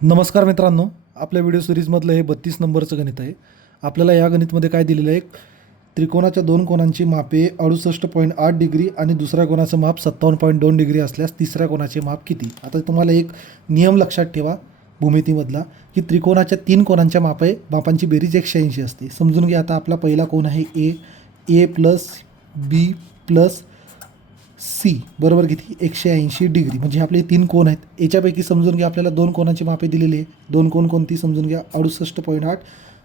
नमस्कार मित्रांनो, आपल्या व्हिडिओ सिरीजमधलं हे 32 नंबरचं गणित आहे. आपल्याला या गणितमध्ये काय दिलेलं आहे, त्रिकोणाच्या दोन कोणांची मापे 68.8 डिग्री आणि दुसऱ्या कोणाचं माप 57.2 डिग्री असल्यास तिसऱ्या कोणाचे माप किती. आता तुम्हाला एक नियम लक्षात ठेवा भूमितीमधला, की त्रिकोणाच्या तीन कोणांच्या मापांची बेरीज 180 असते. समजून घ्या, आता आपला पहिला कोण आहे ए प्लस बी प्लस सी बरोबर किती 180 डिग्री. म्हणजे आपले तीन कोण आहेत. याच्यापैकी समजून घ्या आपल्याला दोन कोणाची मापे दिलेली आहे. दोन कोण कोणती समजून घ्या, 68.8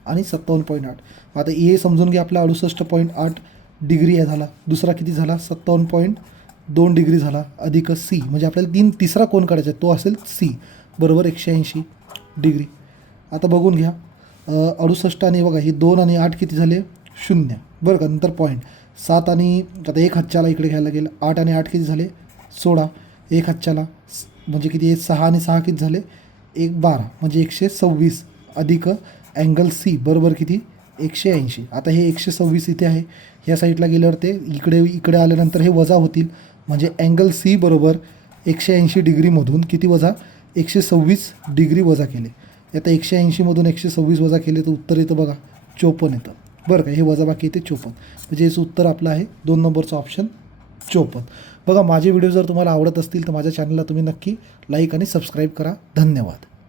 आणि 57.8. आता ए समजून घ्या आपला 68.8 डिग्री आहे झाला. दुसरा किती झाला 57.2 डिग्री झाला अधिक सी. म्हणजे आपल्याला तिसरा कोण काढायचा आहे, तो असेल सी बरोबर 180 डिग्री. आता बघून घ्या 68 आणि बघा हे 2 आणि 8 किती झाले 0 बरं का. नंतर पॉईंट 7 आणि आता एक हातच्याला इकडे घ्यायला गेलं. 8 आणि 8 किती झाले 16. एक हातच्याला म्हणजे किती 6 आणि 6 किती झाले 12 म्हणजे 126 अधिक अँगल सी बरोबर किती 180. आता हे 126 इथे आहे, ह्या साईडला गेल्यावर ते इकडे आल्यानंतर हे वजा होतील. म्हणजे अँगल सी बरोबर 180 डिग्रीमधून किती वजा 126 डिग्री वजा केले. आता 180मधून 126 वजा केले तर उत्तर येतं बघा 54 येतं बरं का. हे वजा बाकी येते 54. म्हणजे याचं उत्तर आपलं आहे 2 नंबरचं ऑप्शन 54. बघा, माझे व्हिडिओ जर तुम्हाला आवडत असतील तर माझ्या चॅनलला तुम्ही नक्की लाईक आणि सबस्क्राईब करा. धन्यवाद.